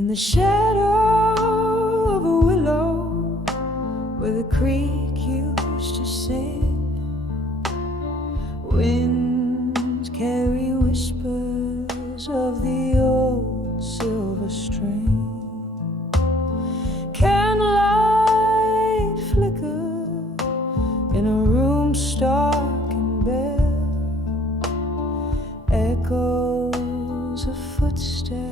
In the shadow of a willow where the creek used to sit, winds carry whispers of the old silver string. Candlelight flicker in a room stark and bare, echoes of footsteps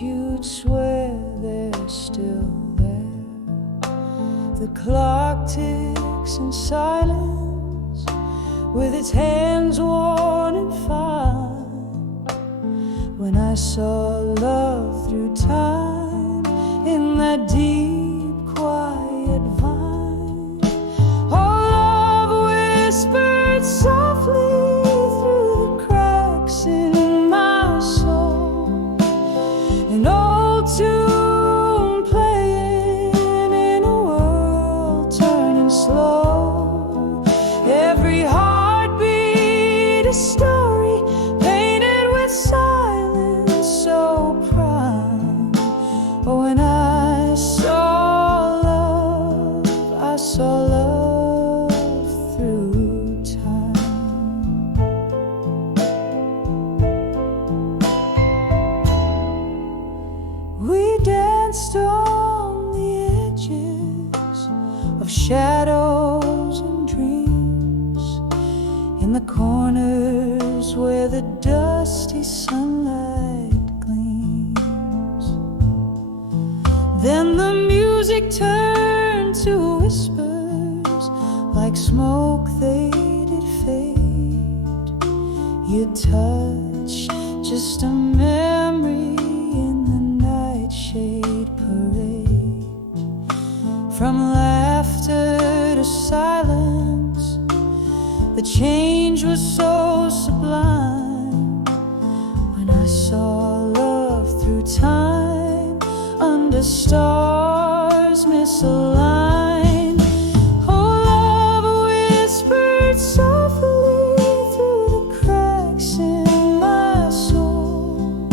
you'd swear they're still there. The clock ticks in silence with its hands worn and fine. When I saw love through time in that deep quiet vine, oh, love whispered softly through the cracks in my soul, an old tune playing in a world turning slow. Every heartbeat a story painted with silence so prime. Oh, when I saw love, I saw love through time. We danced on the edges of shadows and dreams, in the corners where the dusty sunlight gleams. Then the music turned to whispers, like smoke they did fade. Your touch, just a memory in the nightshade parade. From laughter to silence, the change was so sublime. When I saw love through time, under stars misaligned, oh, love whispered softly through the cracks in my soul,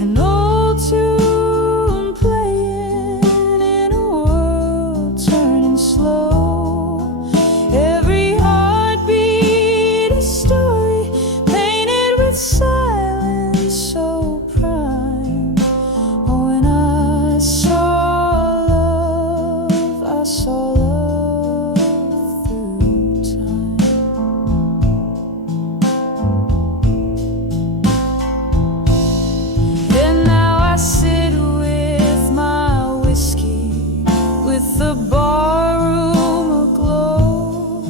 an old tune playing in a world turning slow. Every heartbeat a story painted with silence so prime. Oh, when I saw love, I saw love through time. And now I sit with my whiskey, with the barroom aglow,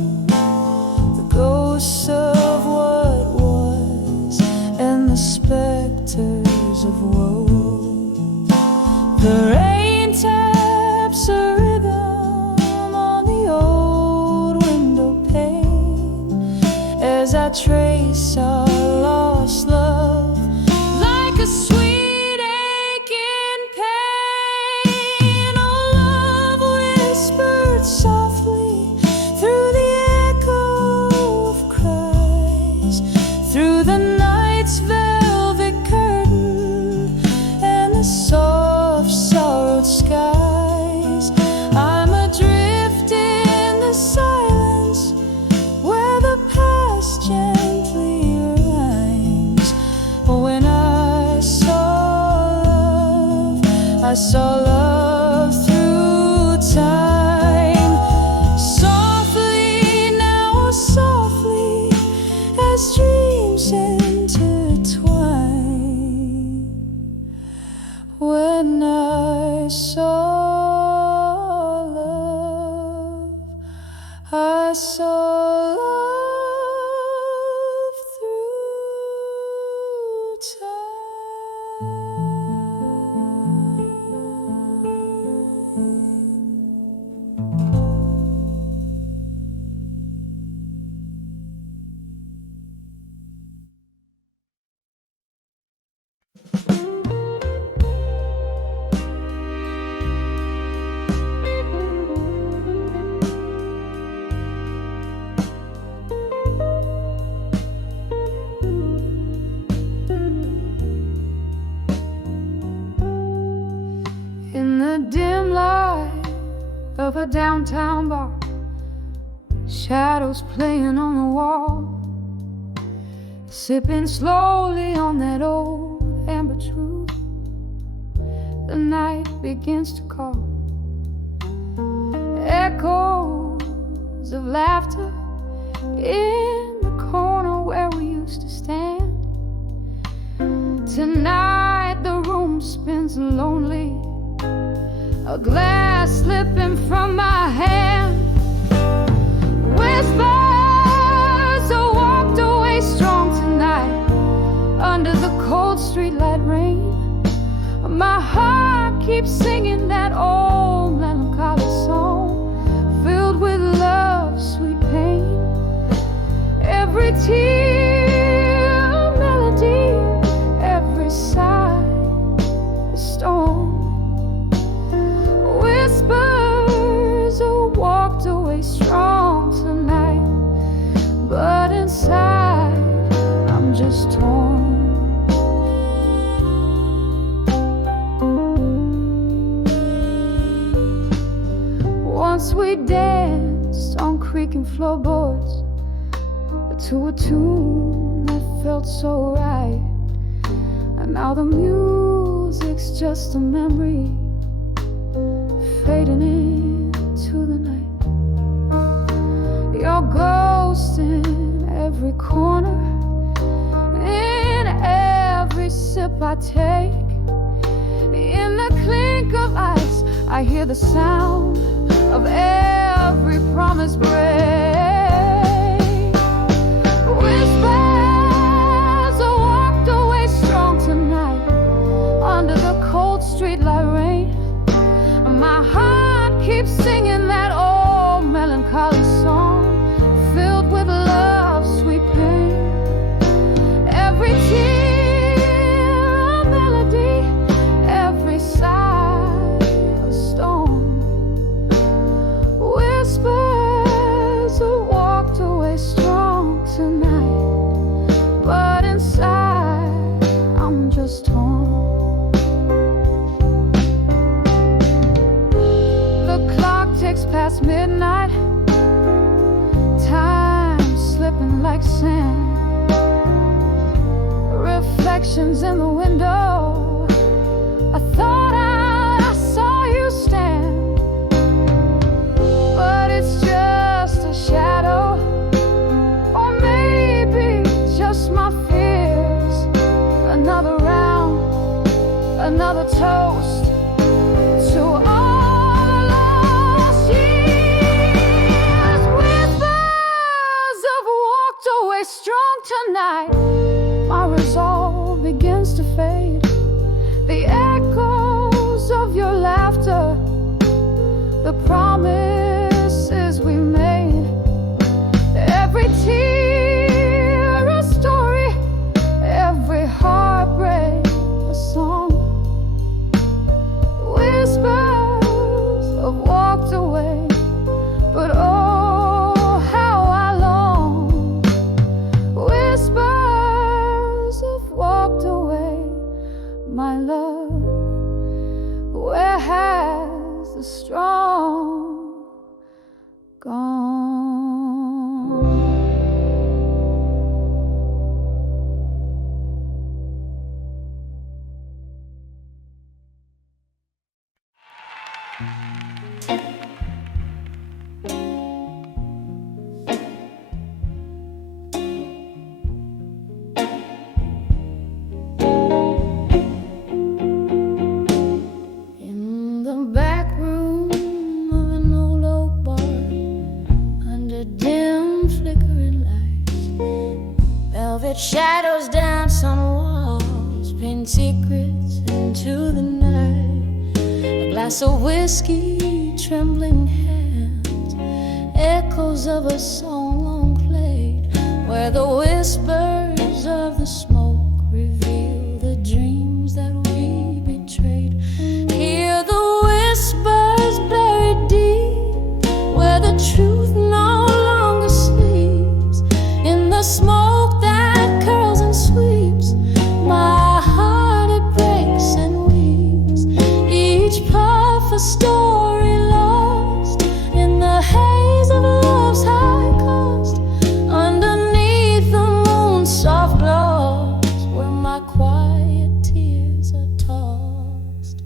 the ghosts of what was and the specters of woe. The rain taps a rhythm on the old window pane as I trace our lost love like a sweet aching pain. Oh, love whispered softly through the echo of cries, through the night's velvet curtain and the soft sorrowed skies. I'm adrift in the silence where the past gently rhymes. Oh, when I saw love, I saw love through time. Softly now, oh, softly, as dreams intertwine. When I saw love, I saw love through time. the dim light of a downtown bar, shadows playing on the wall, sipping slowly on that old amber truth. The night begins to call, echoes of laughter in the corner where we used to stand. Tonight the room spins lonely, a glass slipping from my hand. Whispers are walked away strong tonight under the cold streetlight rain. My heart keeps singing that old melancholy song, filled with love's sweet pain. Every tear a melody, every sigh a storm. Whispers are walked away strong tonight, but inside I'm just torn. Once we danced on creaking floorboards to a tune that felt so right, and now the music's just a memory fading into the night. Your ghost in every corner, in every sip I take. In the clink of ice, I hear the sound of every promise break. Whispers are walked away strong tonight under the cold streetlight rain. My heart keeps singing that old melancholy song, filled with love's sweet pain. Every tear a melody, every sigh a storm. Whispers are walked away strong tonight, but inside I'm just torn. The clock ticks past midnight, time slipping like sand. Reflections in the window, I thought I saw you stand, but it's just a shadow, or maybe just my fears. Another round, another toast to all the lost years. Whispers have walked away strong tonight. My resolve begins to fade. The echoes of your laughter, the promises we made. Every tear a story, every heartbreak a song. Whispers have walked away, but oh, how I long. Whispers have walked away, my love. Where has the strong gone? In the back room of an old oak bar, under dim flickering lights, velvet shadows dance on walls, pin secrets into the night. A glass of whiskey, trembling hands, echoes of a song long played, where the whispers of the smoke reveal the dreams that we betrayed. Hear the whispers buried deep, where the truth no longer sleeps. In the smoke that curls and sweeps, my heart it breaks and weeps. Each puff story lost in the haze of love's high coast, underneath the moon's soft glows, where my quiet tears are tossed.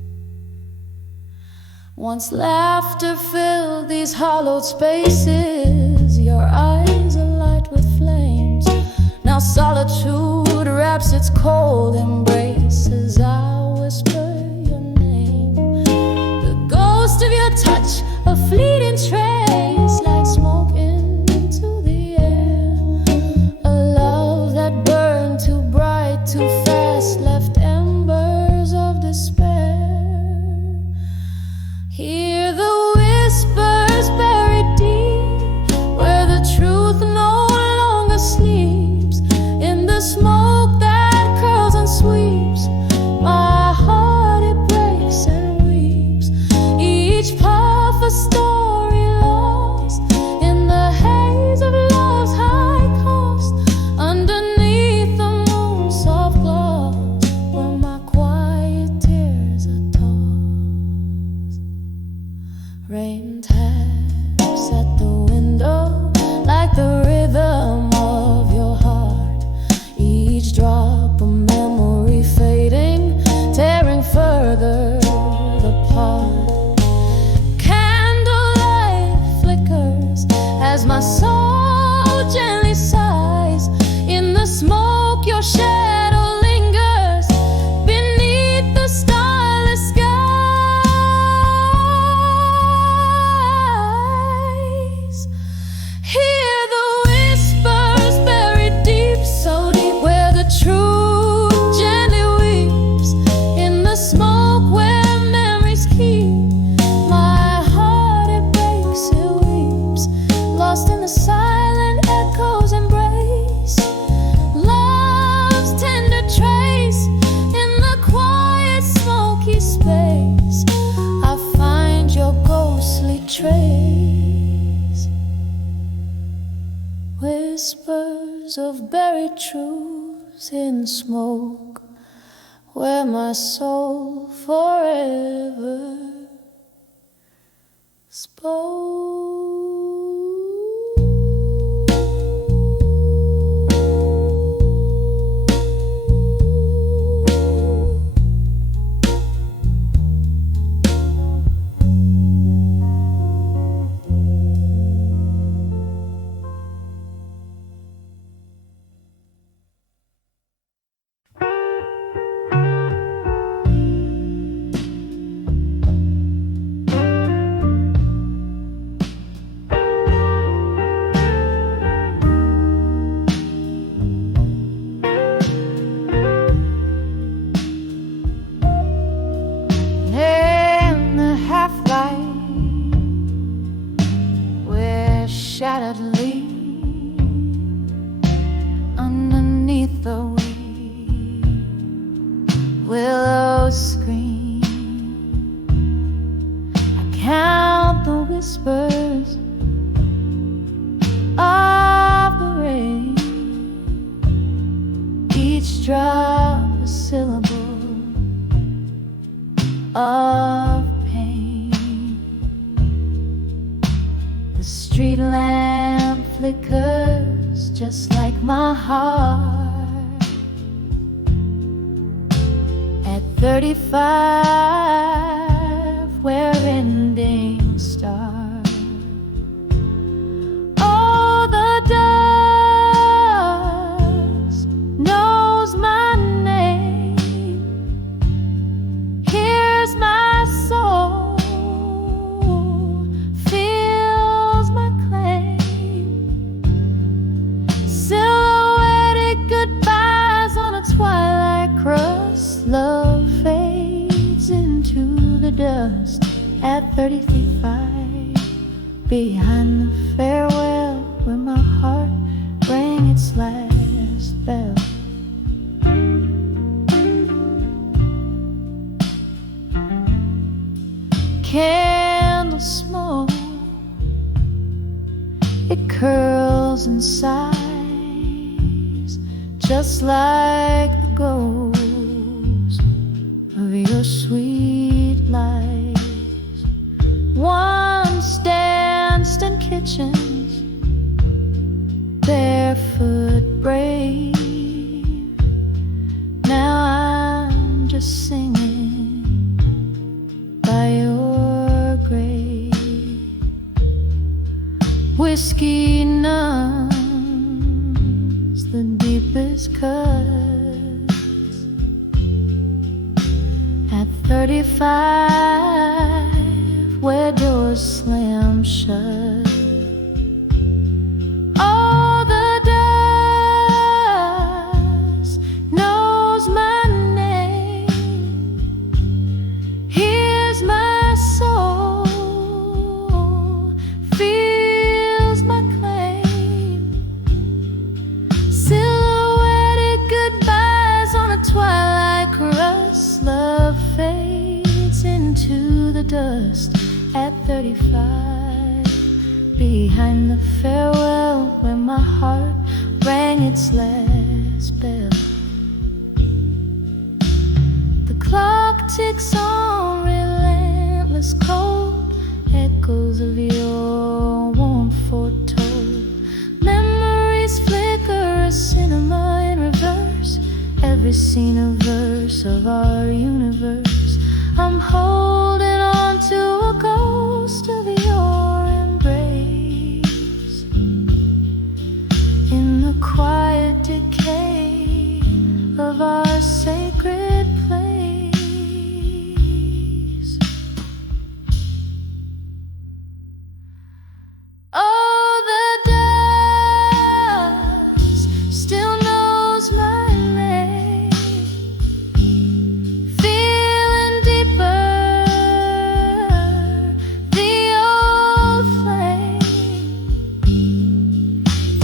Once laughter filled these hollowed spaces, your eyes alight with flames. Now solitude wraps its cold embrace as I whisper your name. The ghost of your touch, a fleeting trace, like smoke into the air. A love that burned too bright, too fast, left embers of despair. Hear the whispers buried deep, where the truth no longer sleeps. In the smoke that curls and sweeps, my heart it breaks and weeps. Each puff a story lost in the haze of love's high coast, underneath the moon's soft glow, where my quiet tears are tossed. Rain taps at the window like the rhythm of your heart. Each drop a memory fading, tearing further apart. Candlelight flickers as my soul gently sighs. In the smoke your shadow lingers beneath the starless skies. Hear the whispers buried deep, so deep, where the truth gently weeps. In the smoke where memories keep, my heart it breaks, it weeps. Lost in the silent echo's embrace, love's tender trace. In the quiet smoky space, I find your ghostly trace. Whispers of buried truths in smoke, where my soul forever spoke. In the half-light, where shattered leaves underneath the willows scream. I count the whispers of the rain, each drop a syllable of pain. The street lamp flickers just like my heart at 35, where endings start. Oh, the dust knows my name, hears my soul, feels my claim. Silhouetted goodbyes on a twilight crust. Love fades into the dust at 35, behind the farewell, where my heart rang its last bell. Candle smoke, it curls and sighs, just like the ghost of your sweet lies. singing by your grave. Whiskey numbs the deepest cuts. At 35, where doors slam shut, all the dust knows my name. Hears my soul, feels my claim. Silhouetted goodbyes on a twilight crust. Love fades into the dust at 35. Behind the farewell where my heart rang its last bell. The clock ticks on, relentless cold. Echoes of your warmth foretold. Memories flicker, a cinema in reverse. Every scene a verse of our universe. I'm holding on to a ghost of your embrace. In the quiet decay of our sacred place. Oh, the dust still knows my name. Feeling deeper the old flame.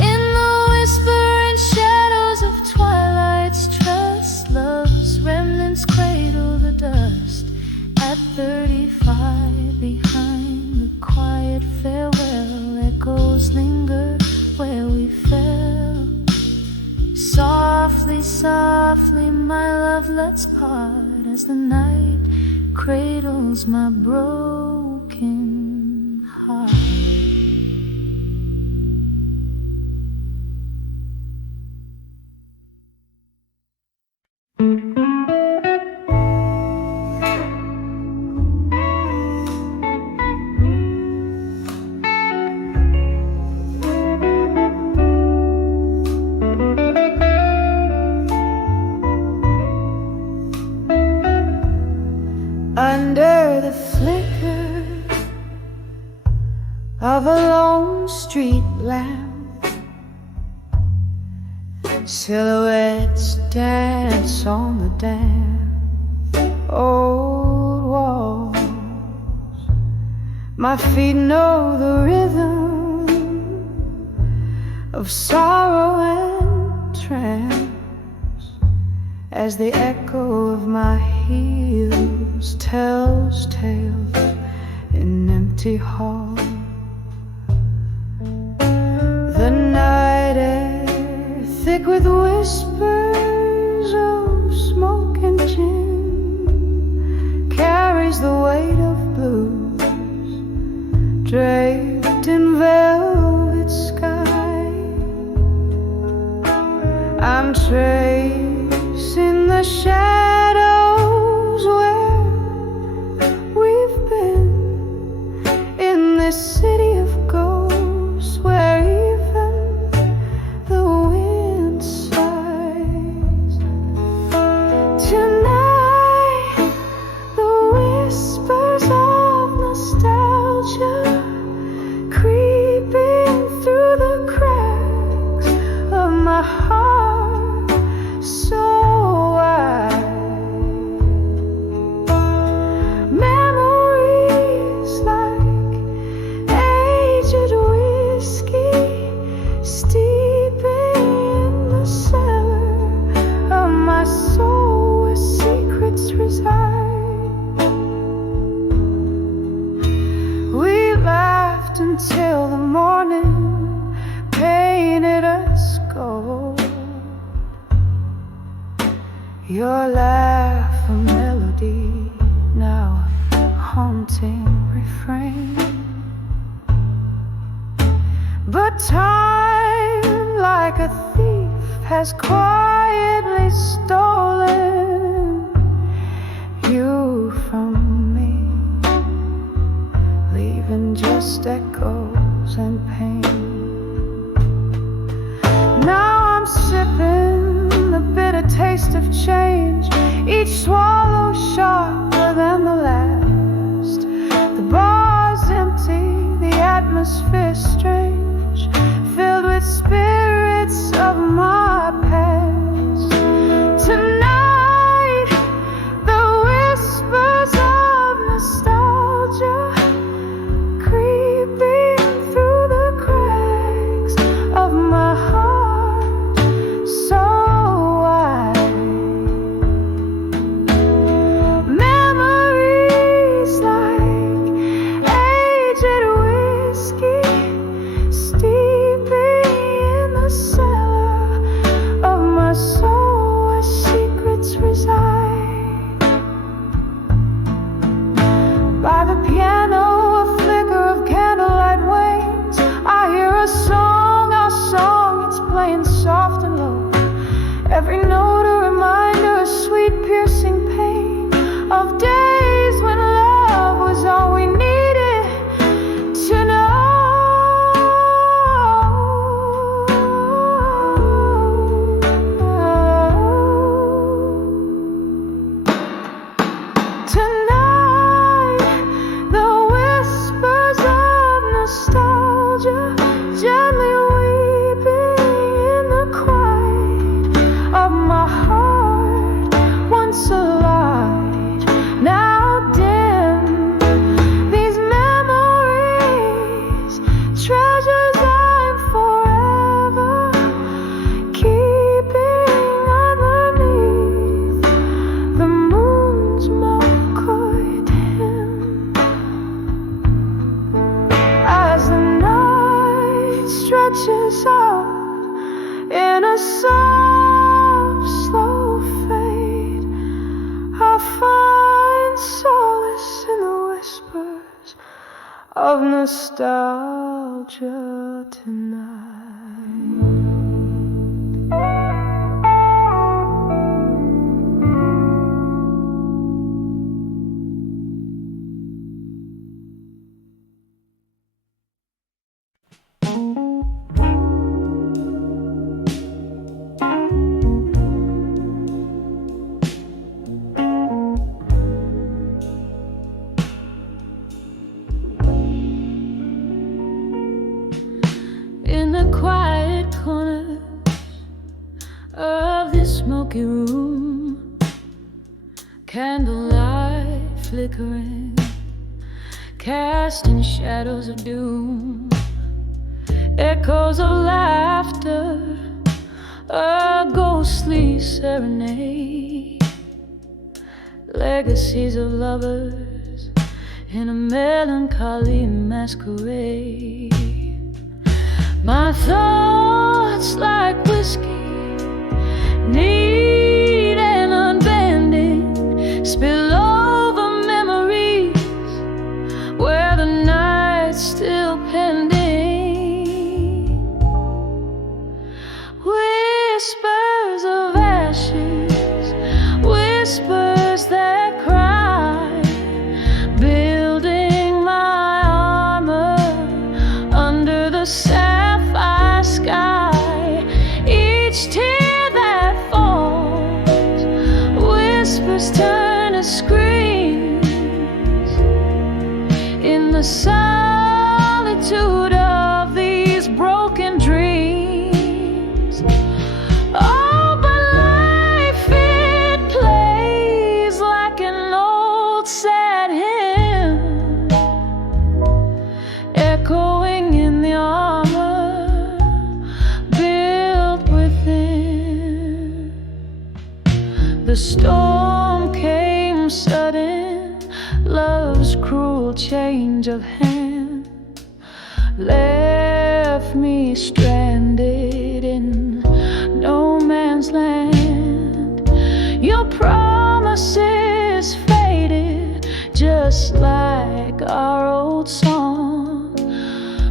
In the whispering shadows of twilight's trust, love's remnants cradle the dust at 35. Behind the quiet farewell, echoes linger where we fell. Softly, softly, my love, let's part as the night cradles my broken heart. Under the flicker of a lone street lamp, silhouettes dance on the damp old walls. My feet know the rhythm of sorrow and trance as the echo of my heels tells tales in empty halls. The night air, thick with whispers of smoke and gin, carries the weight of blues, draped in velvet sky. I'm tracing the shadows where we've been, in this city of ghosts where even the wind sighs. Tonight the whispers of nostalgia creeping through the cracks of my heart so wide. Memories like aged whiskey steeping in the cellar of my soul where secrets reside. We laughed until the morning painted us gold. Your laugh a melody, now a haunting refrain. But time, like a thief, has quietly stolen taste of change, each swallow sharper than the last. The bar's empty, the atmosphere strange, filled with spirits of my past. Tonight, the whispers of nostalgia creeping through the cracks of my heart, so wide. Memories like aged whiskey, steeping in the cellar of my soul where secrets reside. By the piano, a flicker of candlelight wanes. I hear a song, our song, it's playing soft and low. Every note a reminder, a sweet piercing pain of days when love was all we needed to know. Tonight, the whispers of nostalgia gently weeping in the quiet of my heart, once alive, now dim. These memories, treasures I'm forever keeping underneath the moon's McCoy dim. As the night stretches out in a soft, slow fade, I find solace in the whispers of nostalgia tonight. In the quiet corner of this smoky room, candlelight flickering, casting shadows of doom, echoes of laughter, a ghostly serenade, legacies of lovers in a melancholy masquerade. My thoughts like whiskey, neat and unbending, spill over memories where the night's still pending. Whispers of ashes, whispers that cry, building my armor under the sapphire sky. Each tear that falls, whispers turn to screams in the solitude of these broken dreams. Oh, but life, it plays like an old sad hymn, echoing in the armor built within. The storm came sudden, love's cruel change of hand left me stranded in no man's land. Your promises faded just like our old song,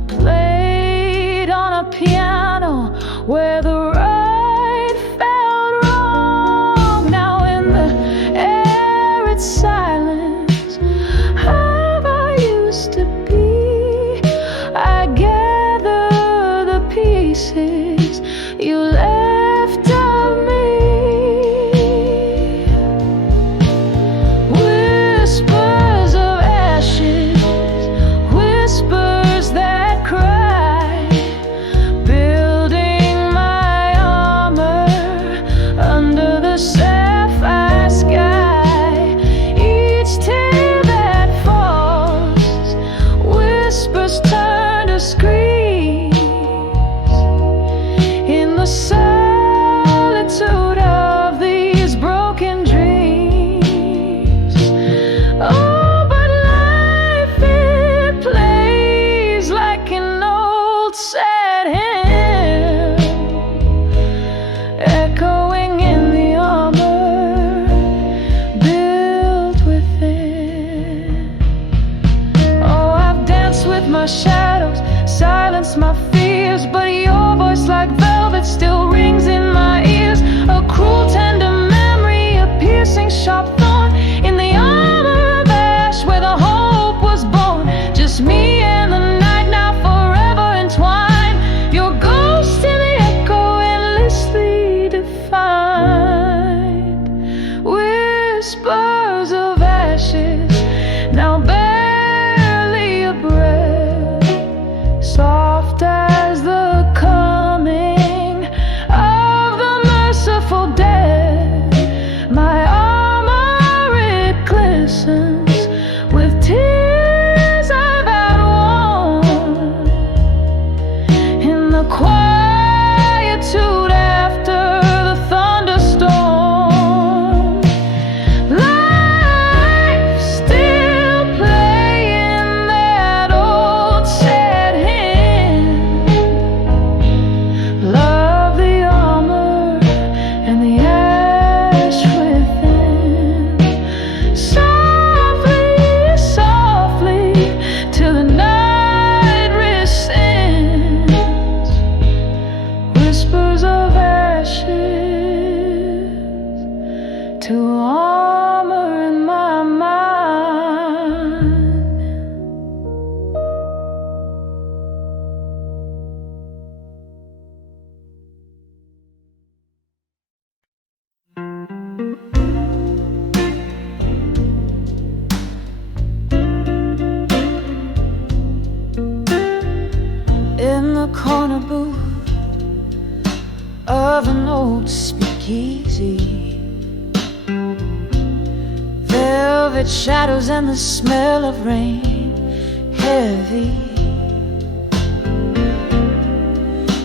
played on a piano where the right felt wrong. Now in the air it's silence of I used to be. I gather the pieces you left of me. shadows, silence my fears, but your voice like velvet still rings in my ears. A cruel tender memory, a piercing sharp thorn in the armor of ash where the hope was born. Just me and the night now forever entwined, your ghost in the echo endlessly defined. Whispers of ashes, now barely a breath, soft as the coming of the merciful dead. My armor, it glistens with tears I've outworn in the quietude after the thunderstorm. Life still playing that old sad hymn. Love the armor and the ash within. Softly, softly, till the night rescinds. Whispers of ashes to armor in my mind. In the corner booth of an old speakeasy, velvet shadows and the smell of rain heavy,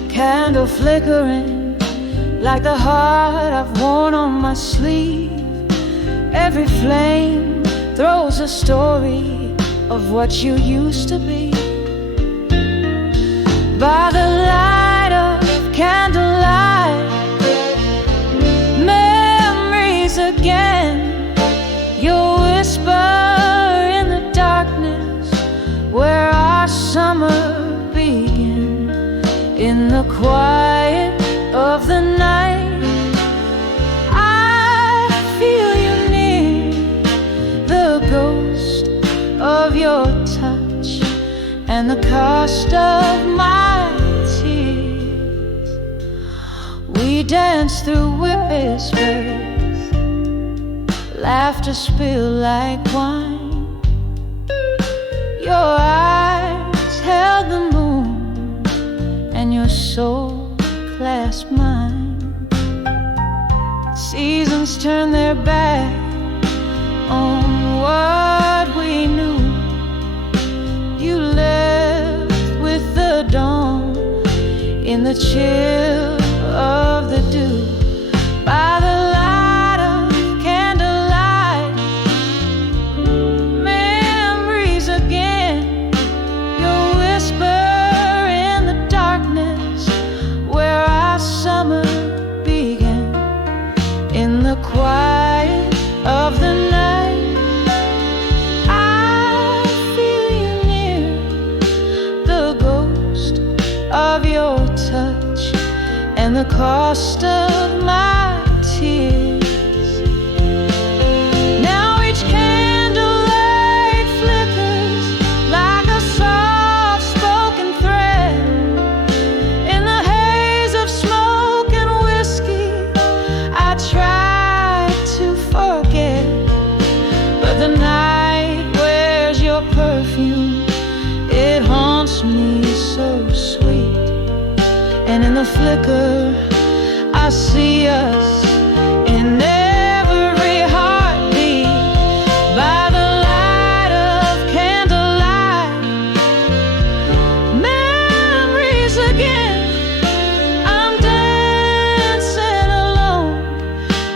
candle flickering like the heart I've worn on my sleeve. Every flame throws a story of what you used to be. By the light of candlelight, memories again. Your whisper in the darkness where our summer began. In the quiet of the night, I feel you near, the ghost of your touch and the cost of my tears. We dance through whispers, laughter spill like wine. Your eyes held the moon and your soul clasped mine. Seasons turn their back on what we knew. You left with the dawn in the chill of the dew. By the light of candlelight, memories again. Your whisper in the darkness where our summer began. In the quiet of the night, I feel you near, the ghost of your touch and the cost of my tears. Now each candlelight flickers like a soft-spoken thread in the haze of smoke and whiskey. I try to forget, but the night wears your perfume. It haunts me so sweet. And in the flicker, I see us in every heartbeat. By the light of candlelight, memories again. I'm dancing alone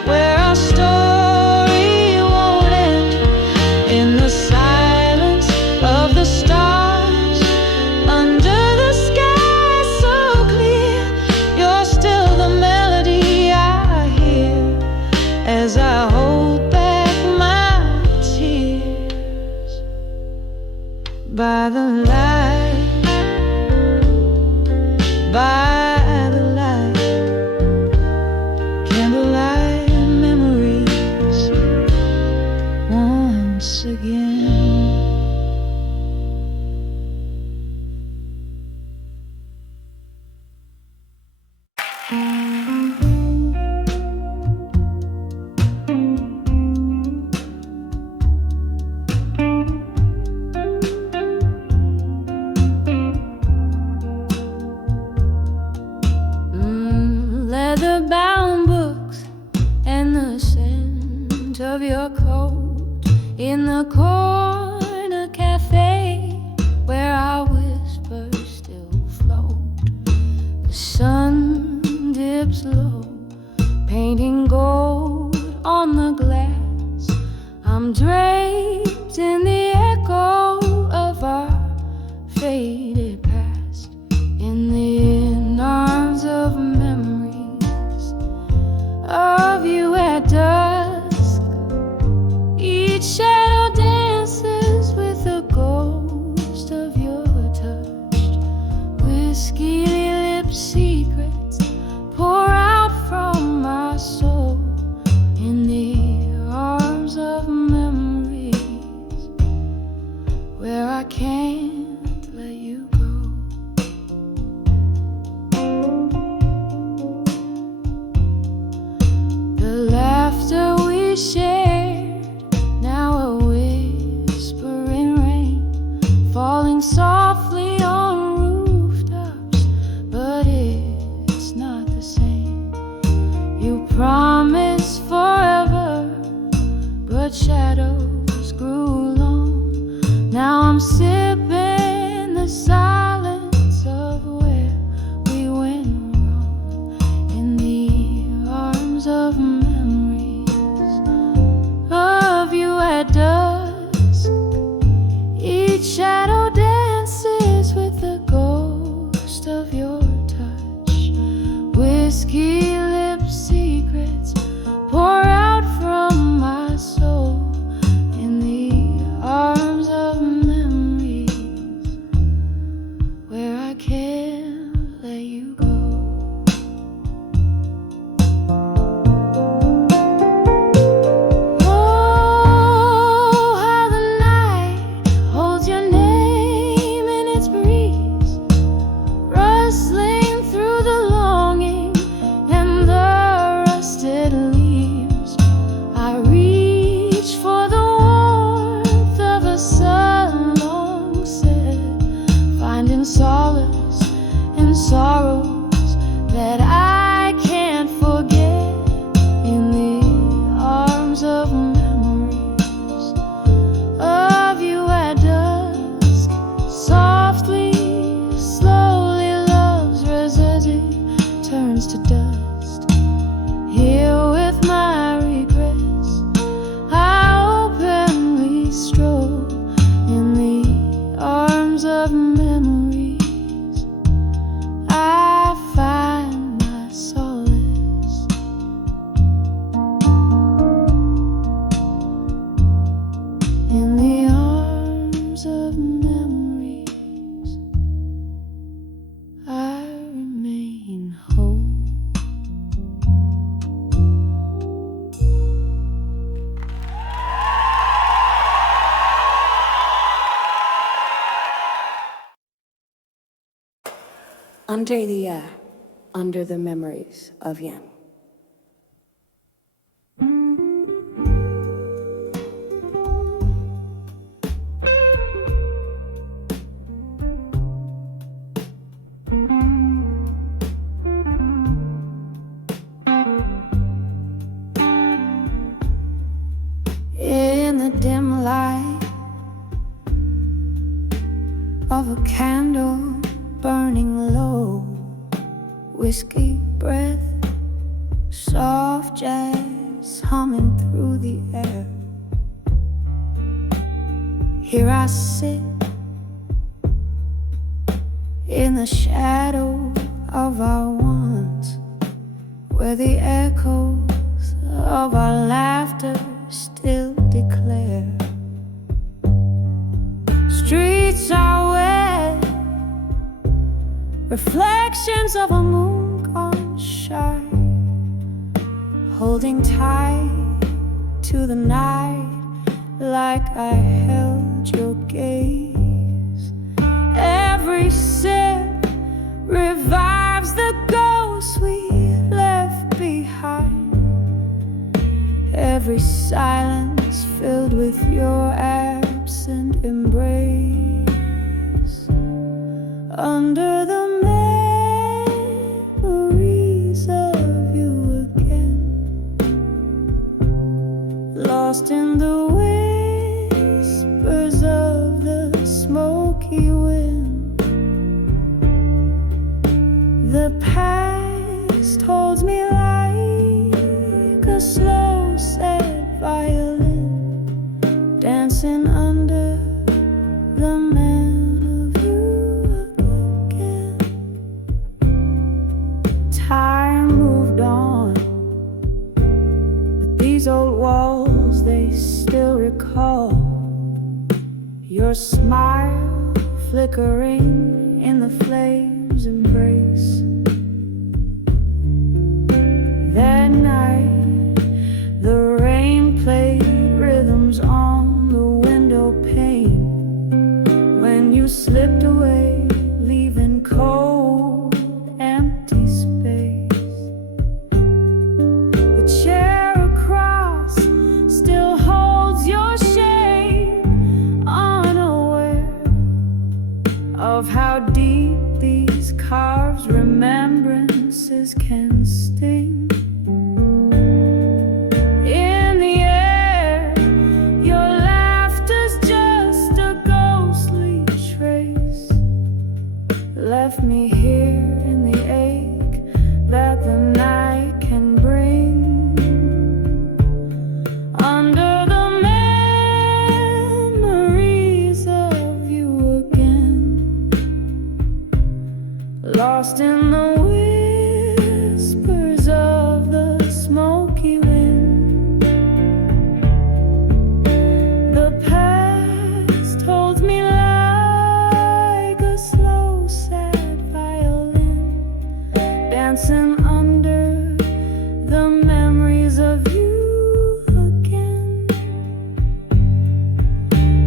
where our story won't end. In the silence of the stars, under the sky so clear, you're still the melody I hear as I hold back my tears. By the light once again. Leather-bound books and the scent of your coat in the corner cafe where our whispers still float. The sun dips low, painting gold on the glass. I'm draped in the echo of our faded past, in the arms of memories of you at dusk. Each shadow dances with the ghost of your touch. Whiskey lips secrets pour out from my soul in the arms of memories where I can't let you go. The laughter we shared, now a whispering rain, falling softly on rooftops, but it's not the same. You promised forever, but shadows grew long. Now I'm sipping the silence of where we went wrong, in the arms of memories of you at dusk. Each shadow dances with the ghost of your touch. Whiskey lips secrets pour out from my soul in the arms of memories where I can't let you go. Oh, how the night holds your name in its breeze, rustling through the longing and the rusted leaves. I reach for the warmth of a sun long set, finding solace in sorrows that I can't forget, in the arms of memories of you at dusk. Softly, slowly, love's residue turns to dust. Here with my regrets, I openly stroll in the arms of memories. I find my solace in the arms of memories. I remain whole. Under the memories of Yen. In the dim light of a candle burning low, whiskey breath, soft jazz humming through the air. Here I sit in the shadow of our once, where the echoes of our laughter still declare. Streets are wet, reflections of a moon gone shy, holding tight to the night like I held your gaze. Every sip revives the ghosts we left behind. Every silence filled with your absent embrace. Under the memories of you again, lost in the whispers of the smoky wind. The past holds me like a slow, sad violin, dancing under the man of you again. Time moved on, but these old walls, they still recall your smile flickering in the flames' embrace. That night, the rain played rhythms on the window pane. When you slipped away, leaving cold, empty space. The chair across still holds your shape, unaware of how deep these carved remembrances can sting. In the air, your laughter's just a ghostly trace, left me here in the ache that the night can bring. Under the memories of you again, lost in the whispers of the smoky wind. The past holds me like a slow, sad violin, dancing under the memories of you again.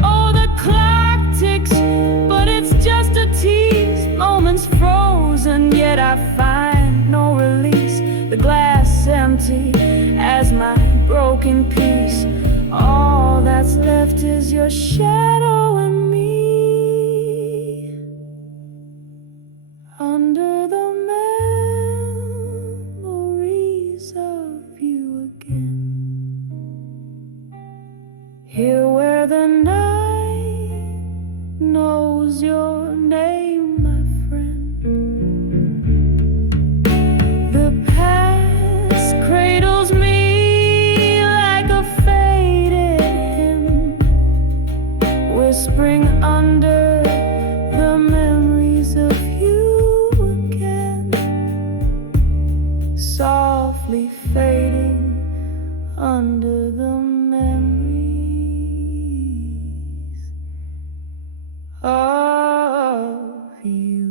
Oh, the clock ticks, but it's just a tease. Moments frozen, yet I find no release. The glass empty as my broken piece. All that's left is your shadow and me. Under the memories of you again, here where the night knows your name, my friend. The past cradles me like a faded hymn, whispering under the memories of you again, softly fading under the memories of you.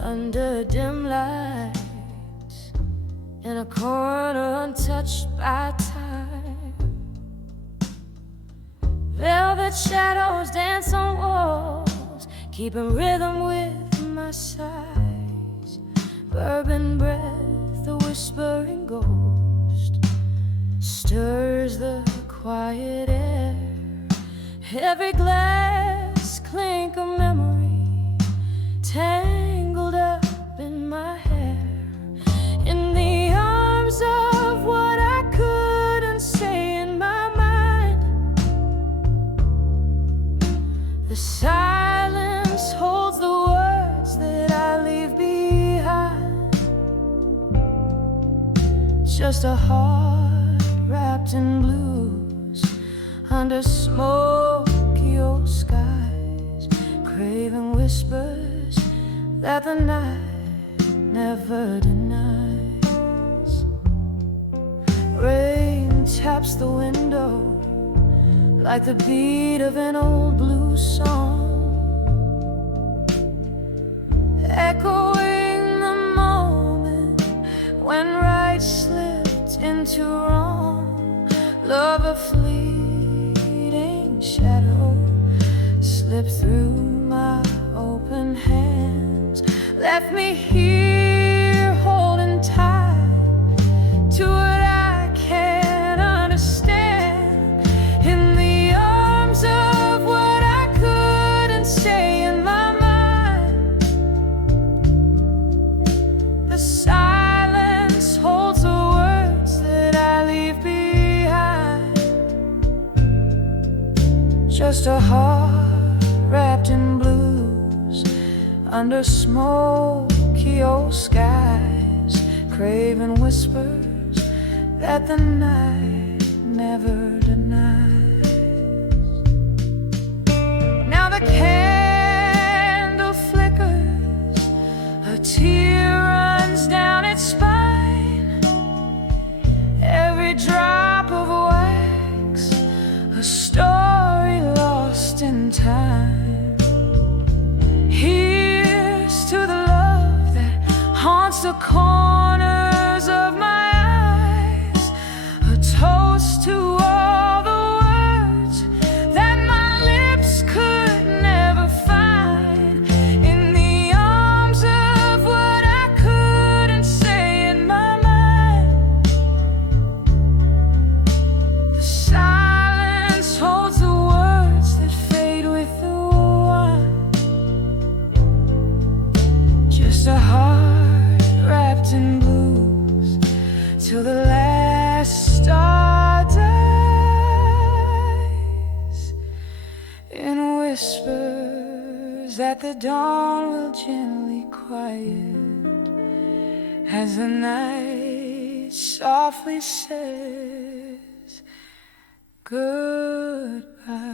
Under dim lights, in a corner untouched by time, velvet shadows dance on walls, keeping rhythm with my sighs. Bourbon breath, a whispering ghost, stirs the quiet air. Every glass clink a memory, tangled up in my hair. In the arms of what I couldn't say in my mind, the silence holds the words that I leave behind. Just a heart wrapped in blues under smoky old skies, craving whispers that the night never denies. Rain taps the window like the beat of an old blues song, echoing the moment when right slipped into wrong. Love, a fleeting shadow, slipped through my open hands, left me here holding tight to what I can't understand, in the arms of what I couldn't say in my mind. The silence holds the words that I leave behind, just a heart wrapped in blues under smoky old skies, craving whispers that the night never denies. Now the candle flickers, a tear runs down its spine, every drop of wax a story lost in time. Here's to the love that haunts the corners of my eyes, a toast to all the words that my lips could never find, in the arms of what I couldn't say in my mind. The silence holds the words that fade with the wine, just a heart wrapped in blues till the last star dies, in whispers that the dawn will gently quiet as the night softly says goodbye.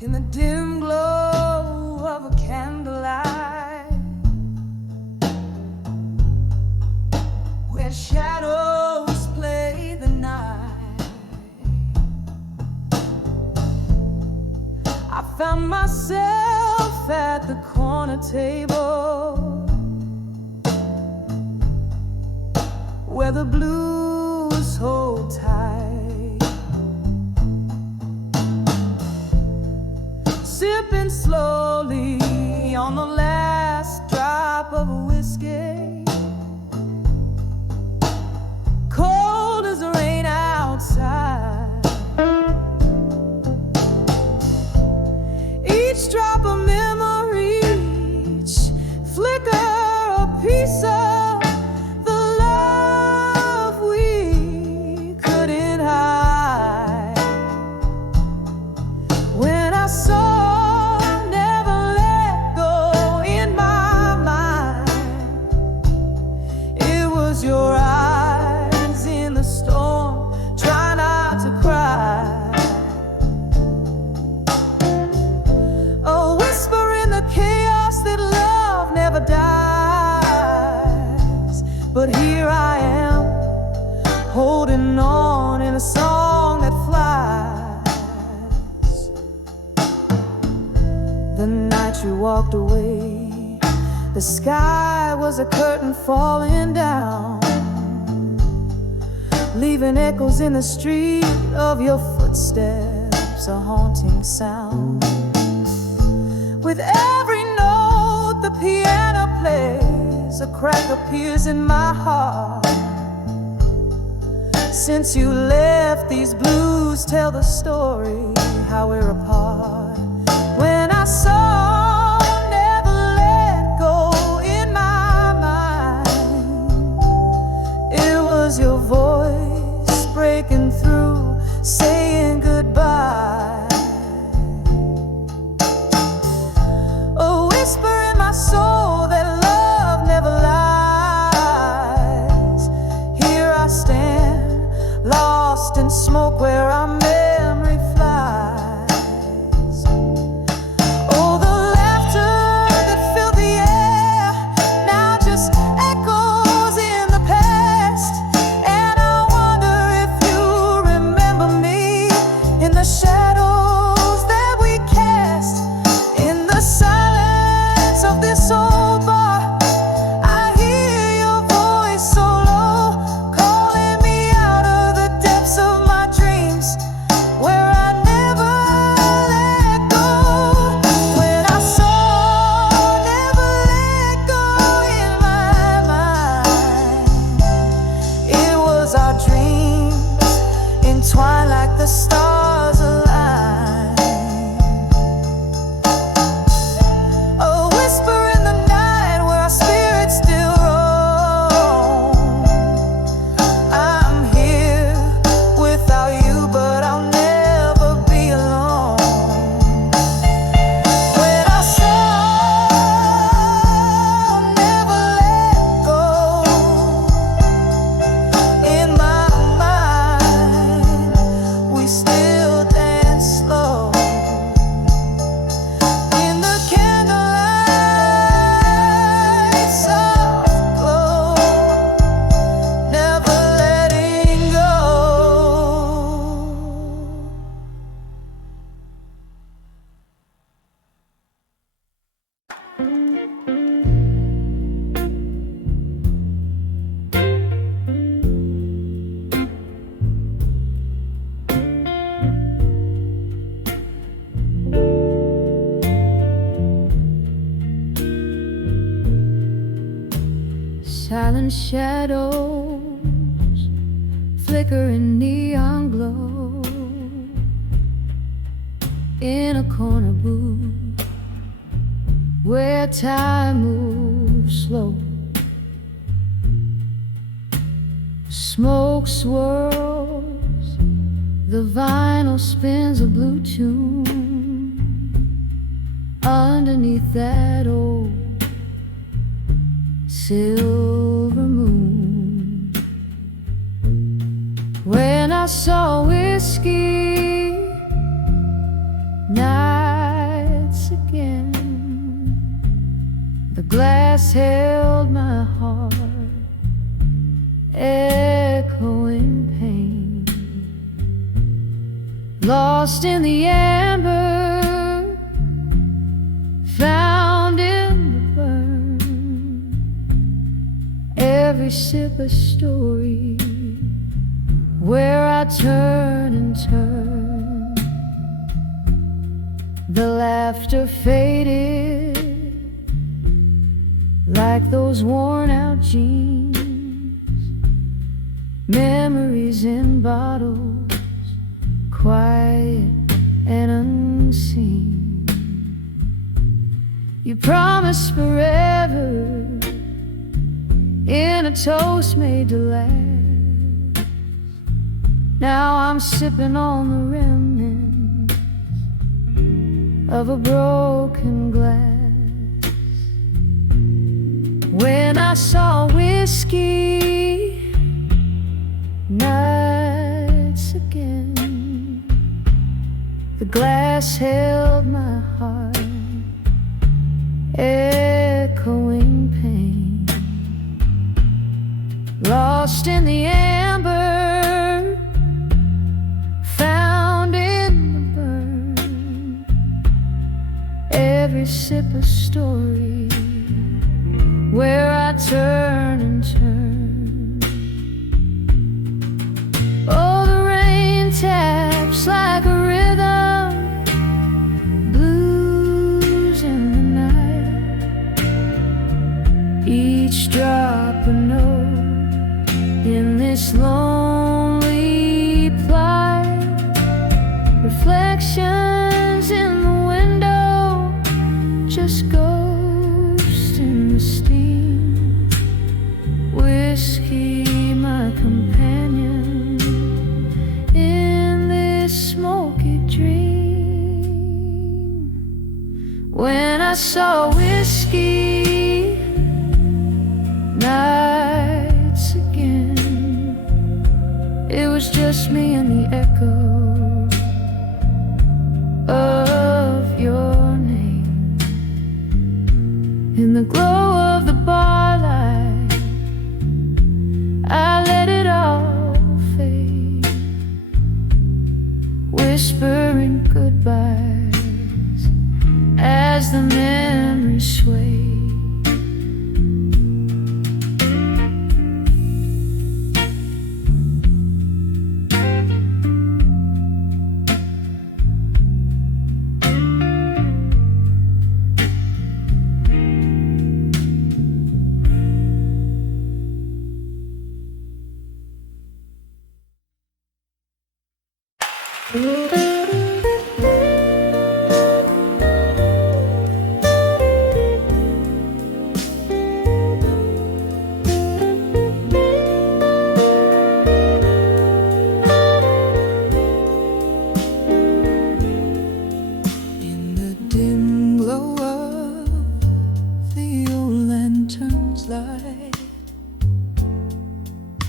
In the dim glow of a candlelight, where shadows play the night, I found myself at the corner table, where the blues hold tight, sipping slowly on the last drop of a whiskey, cold as the rain outside. Each drop a memory, each flicker a piece of the love we couldn't hide. When I saw your eyes in the storm, try not to cry, a whisper in the chaos that love never dies. But here I am, holding on in a song that flies. The night you walked away, the sky was a curtain falling down, leaving echoes in the street of your footsteps, a haunting sound. With every note the piano plays, a crack appears in my heart. Since you left, these blues tell the story how we're apart. When I saw never let silent shadows flicker in neon glow in a corner booth where time moves slow. Smoke swirls, the vinyl spins a blue tune underneath that old silver moon. When I saw whiskey nights again, the glass held my heart, echoing pain. Lost in the amber, found in the burn, every sip a story where I turn and turn. The laughter faded like those worn out jeans, memories in bottles, quiet and unseen. You promised forever in a toast made to last. Now I'm sipping on the remnants of a broken glass. When I saw whiskey nights again, the glass held my heart, echoing pain. Lost in the amber, found in the burn, every sip a story where I turn and turn. Oh, the rain taps like a rhythm, blues in the night, each drop a note in this lonely plight. Reflections in the window, just ghosts in the steam. Whiskey, my companion in this smoky dream. When I saw whiskey nights again, it was just me and the echo of your name. In the glow of the bar light, I let it all fade, whispering goodbyes as the memories sway.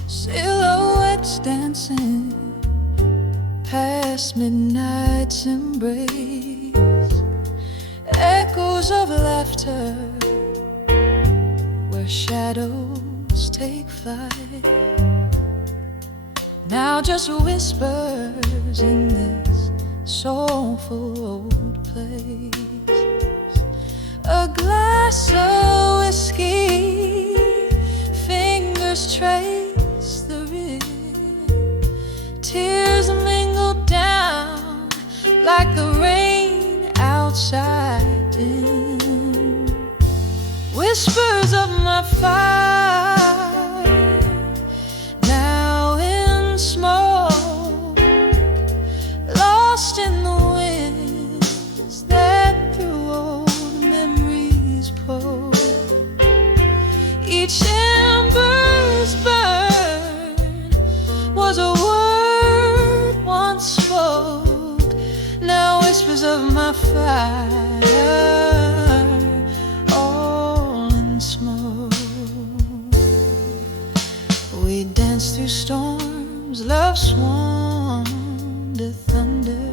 Silhouettes dancing past midnight's embrace, echoes of laughter where shadows take flight. Now just whispers in this soulful old place. A glass of whiskey, fingers trace the rim, tears mingle down like the rain outside dim. Whispers of my fire storms, love sworn to thunder,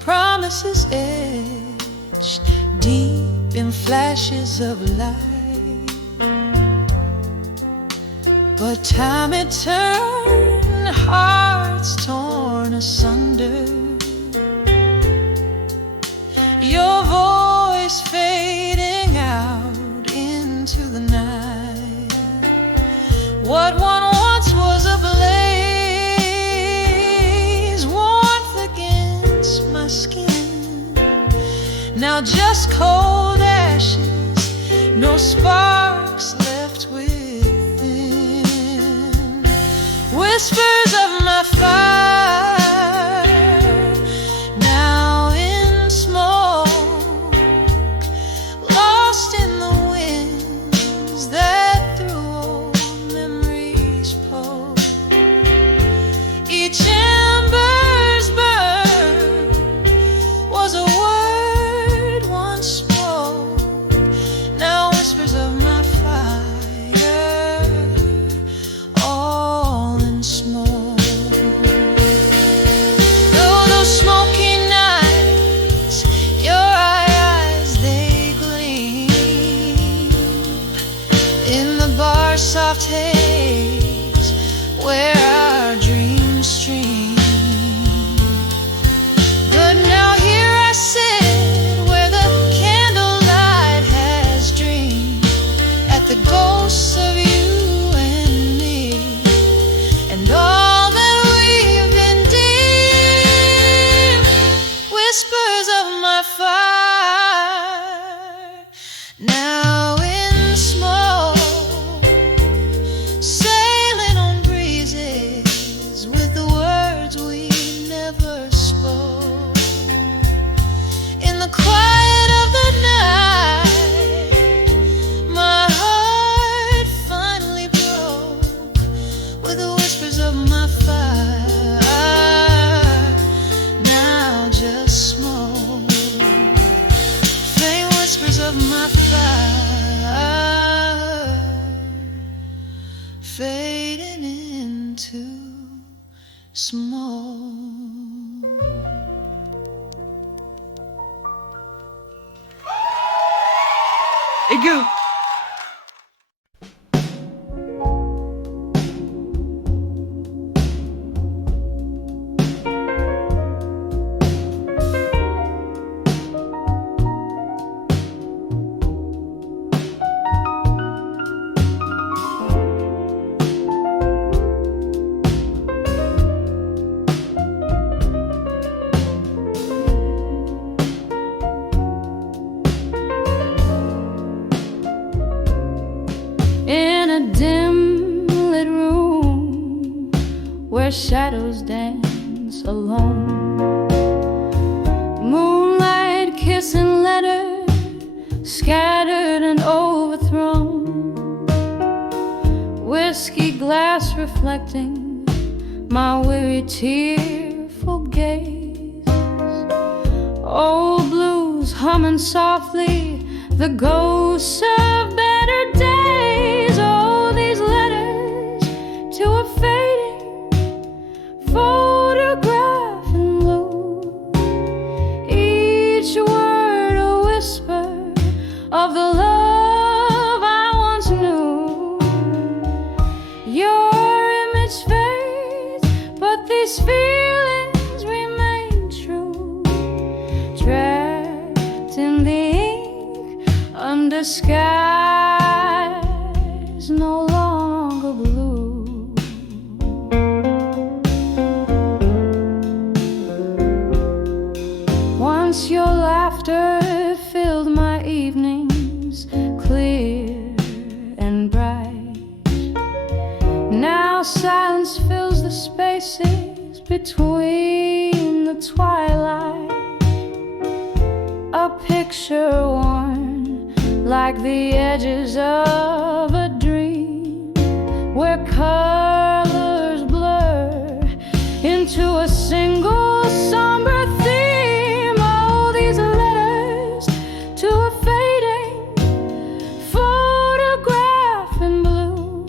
promises etched deep in flashes of light. But time it turned, hearts torn asunder. Your voice fading out into the night. What one once was a blaze, warmth against my skin, now just cold ashes, no sparks left within. Whispers of my fire, now in smoke, lost in the winds that through old memories poke. Each ember's burn was a word once spoke, now whispers of my fire, all in smoke. Though those smoky nights, your eyes they gleam in the bar's soft haze where our dreams stream. But now here I sit where the candlelight has dreamed, at the ghosts of you and me, and all that we've been deep. Whispers of my fire, now in smoke, sailing on breezes with the words we never spoke. In the quiet of the night, my heart finally broke with the whispers of my fire, now just smoke. Faint whispers of my fire, fading into smoke. Hey, go. In a dim lit room where shadows dance alone, moonlight kissing letters scattered and overthrown, whiskey glass reflecting my weary tearful gaze, old blues humming softly the ghosts of better days. Oh, these letters to a fading photograph in blue, each word a whisper of the love I once knew. Your image fades, but these feelings remain true, trapped in the ink under skies no longer blue. Once your laughter filled my evenings clear and bright, now silence fills the spaces between the twilight, a picture worn like the edges of a dream, where colors blur into a single somber theme. Oh, these letters to a fading photograph in blue,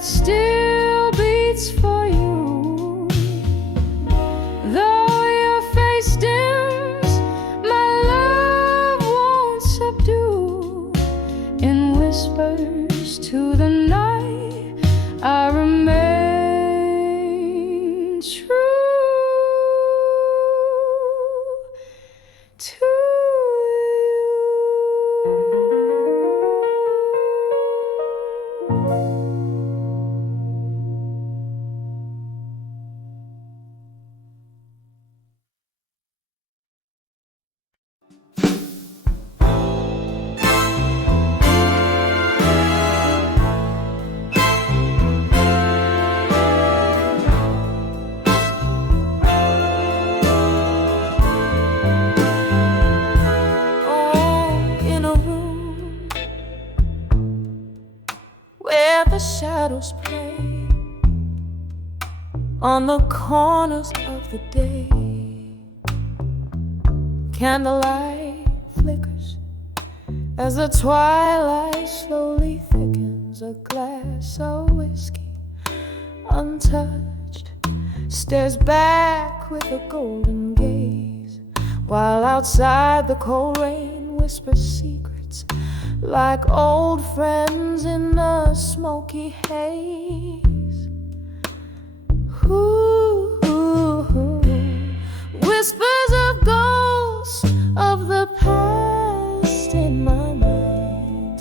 that still beats for you. Though your face dims, my love won't subdue. In whispers to the night, I remain true to you. Where the shadows play on the corners of the day, candlelight flickers as the twilight slowly thickens. A glass of whiskey, untouched, stares back with a golden gaze, while outside the cold rain whispers secrets like old friends in a smoky haze. Ooh, whispers of ghosts of the past in my mind,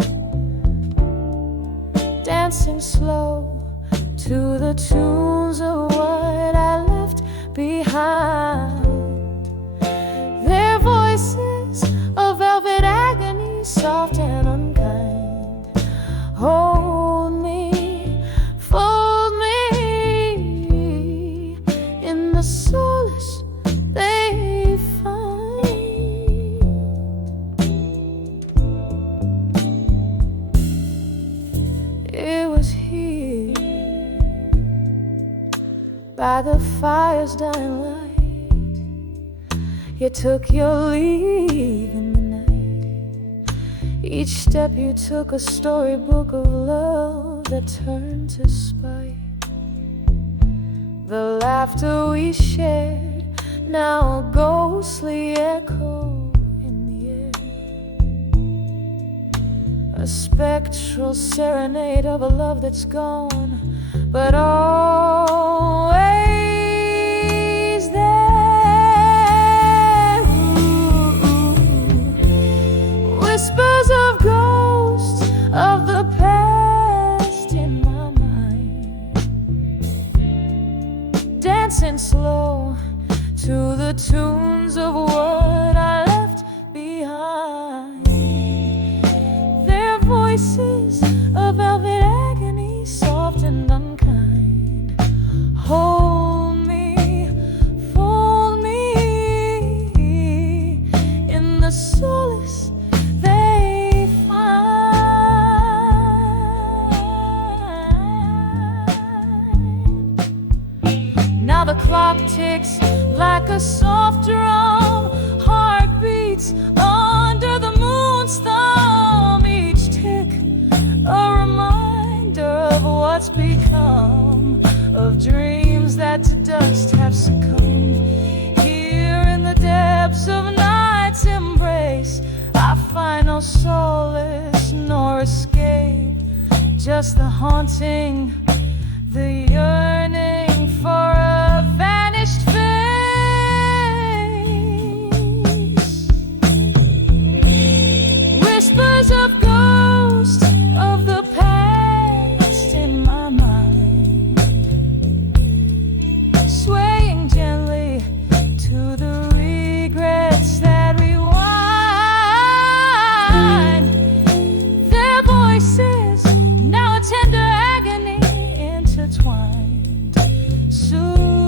dancing slow to the tunes of what I left behind. Their voices of velvet agony, soft and unkind, hold me, fold me in the solace they find. It was here by the fire's dying light, you took your leave in the night. Each step you took a storybook of love that turned to spite. The laughter we shared, now a ghostly echo in the air. A spectral serenade of a love that's gone, but always there. Ooh, whispers of ghosts of the past in my mind, dancing slow to the tunes of what I left behind. Their voices of velvet agony, soft and unkind, hold me, fold me in the solace they find. Now the clock ticks like a soft drum, heart beats under the moon's thumb. Each tick a reminder of what's become of dreams that to dust have succumbed. Here in the depths of night's embrace, I find no solace nor escape, just the haunting, the yearning for a vanished face. Whispers of ghosts of the past in my mind, swaying gently to the regrets that rewind. Their voices, now a tender agony intertwined, soothe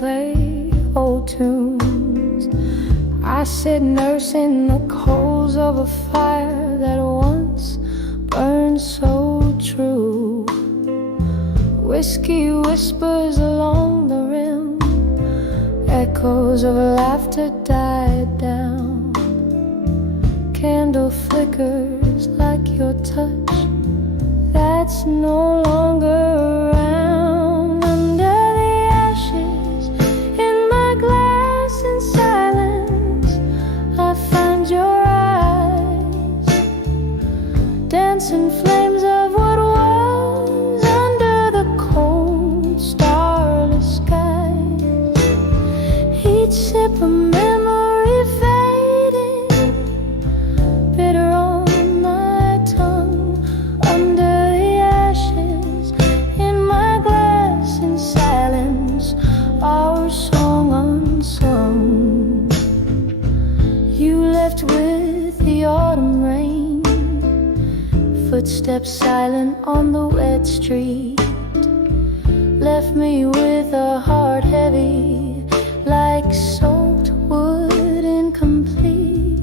play old tunes. I sit nursing the coals of a fire that once burned so true. Whiskey whispers along the rim, echoes of laughter died down. Candle flickers like your touch that's no longer around. Under the ashes in my glass in silence, I find your eyes, dancing flames of what was under the cold starless skies. Each sip a memory fading, bitter on my tongue. Under the ashes in my glass in silence, our song unsung. You left with the autumn rain, footsteps silent on the wet street. Left me with a heart heavy like soaked wood, incomplete.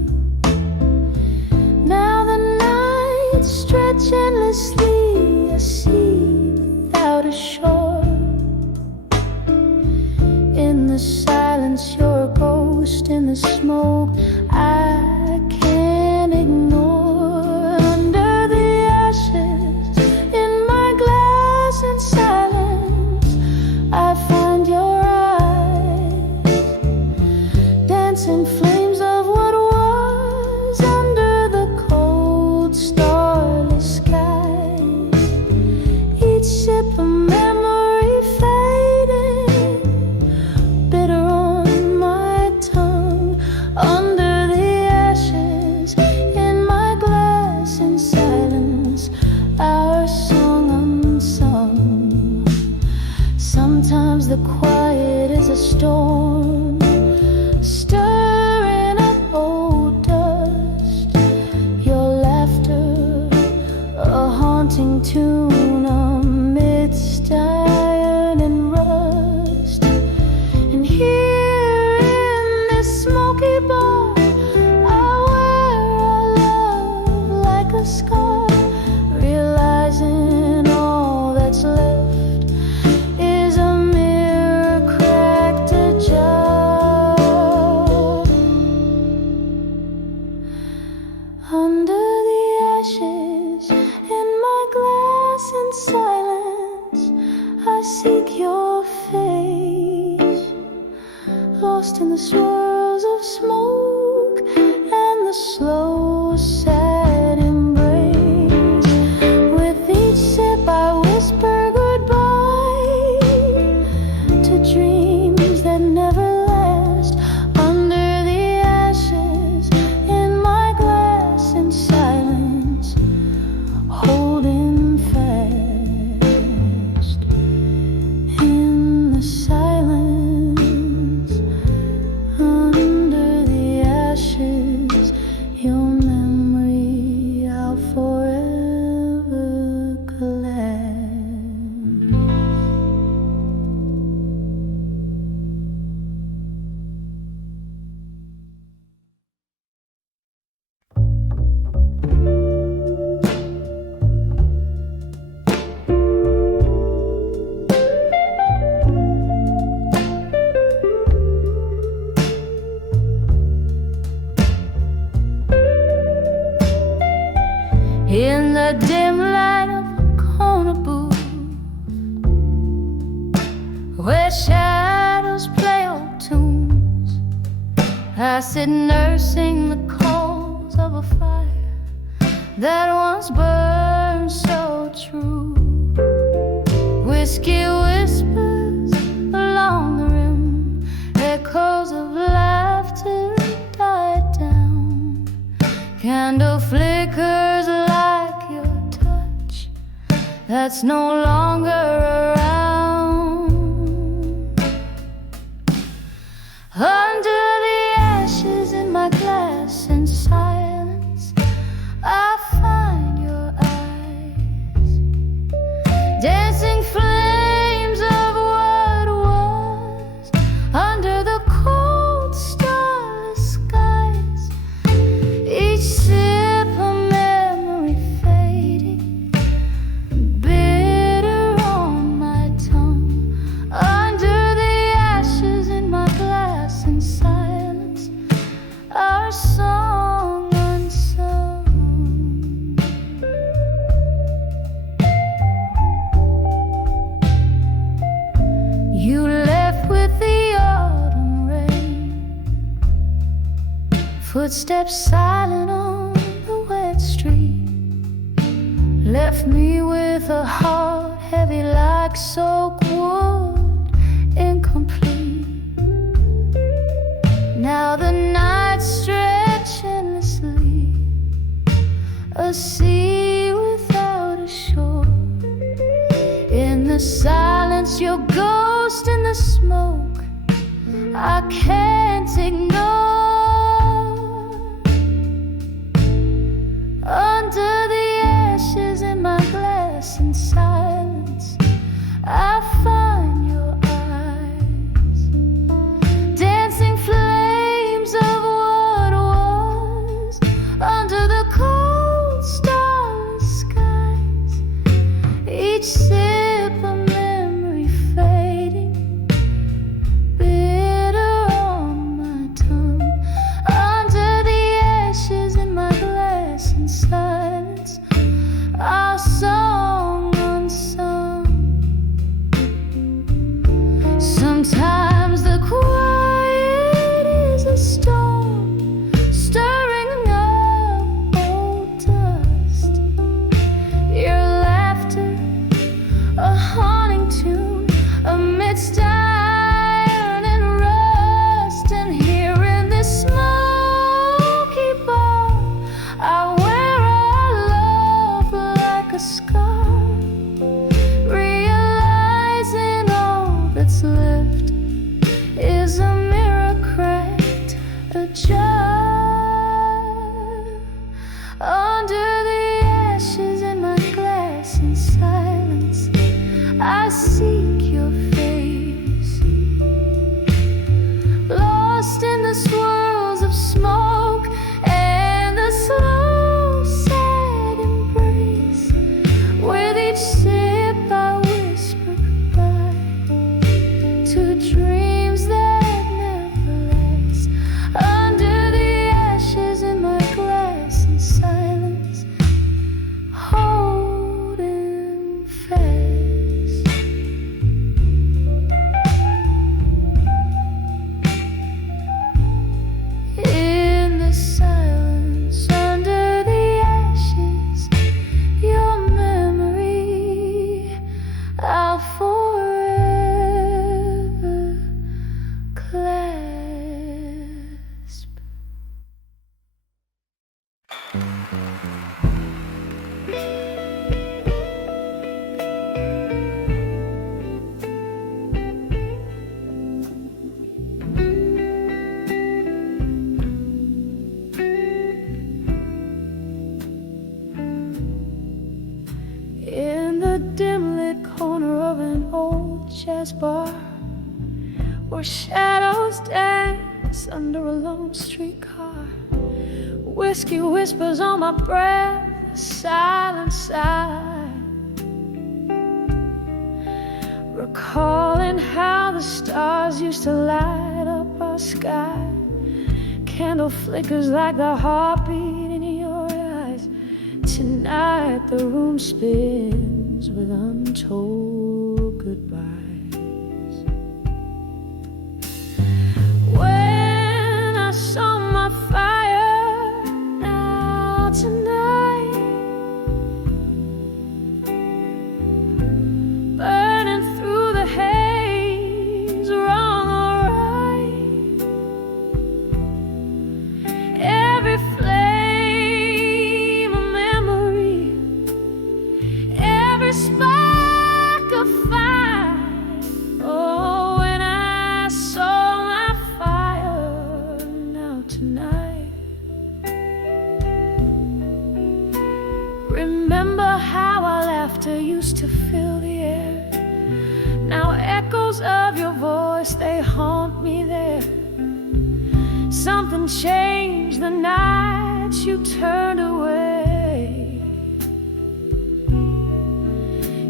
Now the nights stretch endlessly, a sea without a shore. In the silence, you're a ghost. In the smoke, I can't ignore. Under the ashes in my glass in silence, I find your eyes, dancing flames of what was under the cold starless skies. Each sip a memory fading, bitter on my tongue. Under the ashes in my glass in silence, our song unsung. Sometimes the quiet is a storm, stirring up old dust. Your laughter, a haunting tune amidst iron and rust. And here in this smoky bar, I wear our love like a scar, realizing all that's left is a mirror cracked ajar. Under the ashes in my glass in silence, I seek your face, lost in the swirls of smoke and the slow sad embrace. With each sip I whisper goodbye to dreams that never last. Under the ashes in my glass in silence, holding fast. In the silence, under the ashes, your memory I'll forever collect. In the dim light of a corner booth, where shadows play old tunes, I sit nursing the coals of a fire that once burned so true. Whiskey whispers along the rim, echoes of laughter died down. Candle flickers like your touch that's no longer around. Under the ashes in my glass in silence, I find your eyes, dancing flames of what was Footsteps silent on the wet street left me with a heart heavy like soaked wood, incomplete. Now the nights stretch endlessly, a sea without a shore. In the silence, your ghost in the smoke, I can't ignore. Under the ashes in my glass in silence, I find your eyes, dancing flames of what was under the cold starless skies. Each sip a memory fading, bitter on my tongue. Under the ashes in my glass in silence, our song unsung. Sometimes the quiet is a storm, stirring up old dust. Your laughter, a haunting tune amidst iron and rust. And here in this smoky bar, I wear our love like a scar, realizing all that's left is a mirror cracked ajar. Under the ashes in my glass in silence, I seek your face, lost in the swirls of smoke and the slow, sad embrace. With each sip I whisper goodbye to dreams that never last. Under the ashes in my glass in silence, holding fast. In the silence, under the ashes, your memory I'll forever clasp. In the dim lit corner of an old jazz bar, where shadows dance under a lone streetcar, whiskey whispers on my breath, a silent sigh, recalling how the stars used to light up our sky. Candle flickers like the heartbeat in your eyes. Tonight the room spins with untold goodbyes. When I saw my fire, now tonight, burning through the haze, wrong or right, every flame a memory, every spark of fire. Oh, when I saw my fire, now tonight, remember how our laughter used to fill the air. Now echoes of your voice, they haunt me there. Something changed the night you turned away.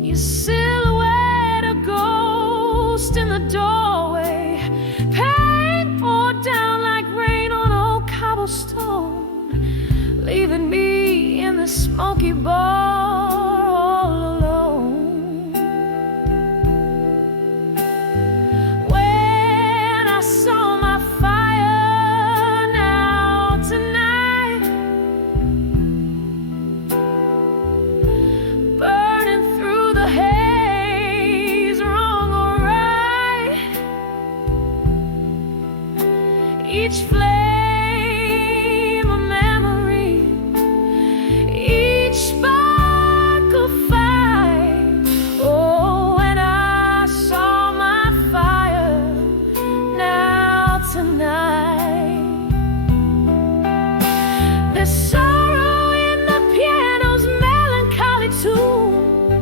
Your silhouette, a ghost in the doorway. Pain poured down like rain on old cobblestone, leaving me in the smoky bar all alone. When I saw my fire, now tonight, each flame a memory, each spark of fire. Oh, when I saw my fire, now tonight, there's sorrow in the piano's melancholy tune,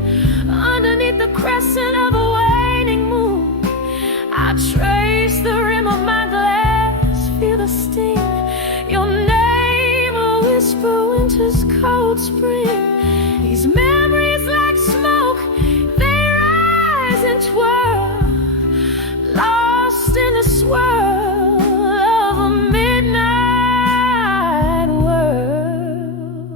underneath the crescent of a waning moon. I trace the rim of my glass, feel the sting, your name a whisper, winter's cold spring. These memories like smoke, they rise and twirl, lost in the swirl of a midnight world.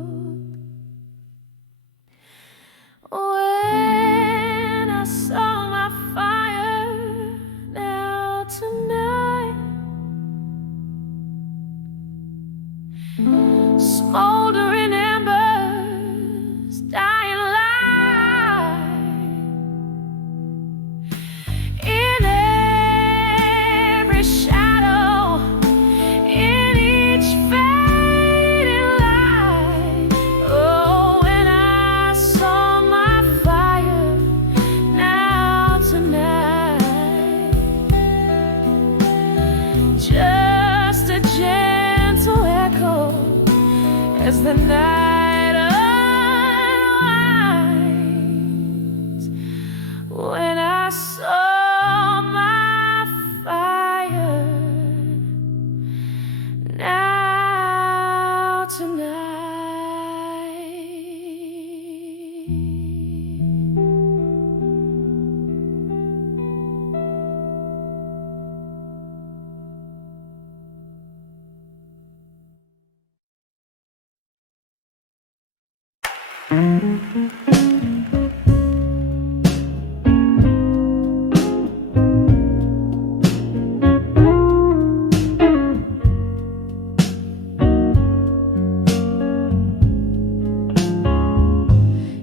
When I saw my fire, now tonight, smoldering embers, dying light. In every shadow, in each fading light. Oh, when I saw my fire, now tonight, just a gentle echo as the night unwinds. When I saw my fire, now tonight.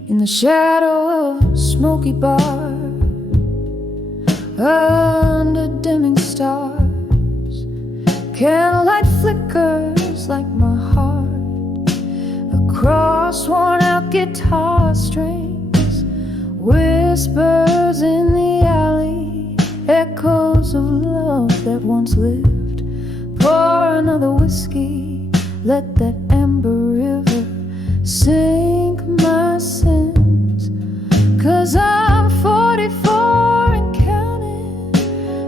In the shadow of a smoky bar, under dimming stars, candlelight flickers like my heart across worn-out guitar strings, whispers in the alley, echoes of love that once lived. Pour another whiskey, let that amber river sink my sins. 'Cause I'm 44 and counting,